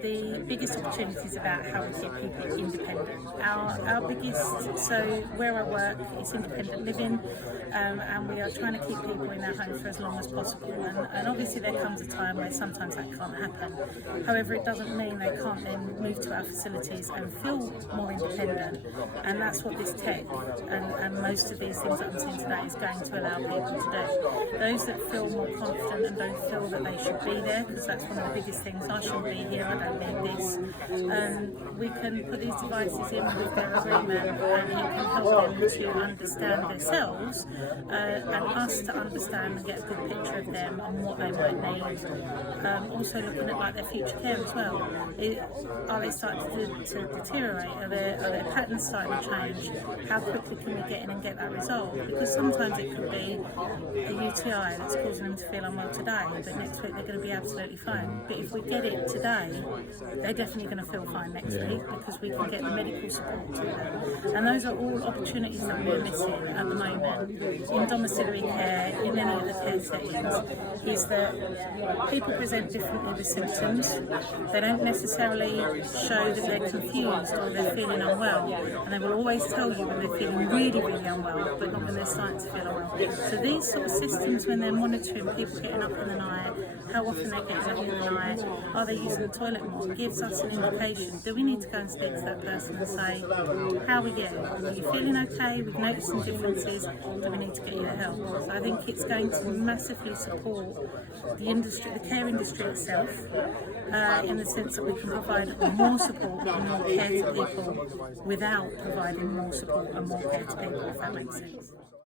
the biggest opportunity is about how we keep people independent. Our biggest, so where I work is independent living, and we are trying to keep people in their home for as long as possible. And obviously there comes a time where sometimes that can't happen. However, it doesn't mean they can't then move to our facilities and feel more independent. And that's what this tech and most of these things that I'm seeing today is going to allow people to do. Those that feel more confident and don't feel that they should be there, because that's one of the biggest things, I shouldn't be here, I don't need this. We can put these devices in with their agreement, and it can help them to understand themselves and us to understand and get a good picture of them and what they might need. Also looking at like their future care as well. Are they starting to deteriorate? Are their patterns starting to change? How quickly can we get in and get that resolved? Because sometimes it could be a UTI that's causing them to feel unwell today, but next week they're going to be absolutely fine. But if we get it today, they're definitely going to feel fine next week, because we can get the medical support to them. And those are all opportunities that we're missing at the moment in domiciliary care, in any of the care settings, is that people present differently with symptoms. They don't necessarily show that they're confused or they're feeling unwell, and they will always tell you when they're feeling really, really unwell, but not when they're starting to feel unwell. So these sort of systems, when they're monitoring people getting up in the night, how often they're getting up in the night, are they using the toilet more, gives us an indication. Do we need to go and speak to that person and say, how are we getting? Are you feeling okay? We've noticed some differences. Do we need to get you help? So I think it's going to massively support the industry, the care industry itself, in the sense that we can provide more support and more care to people without providing more support and more care to people, if that makes sense.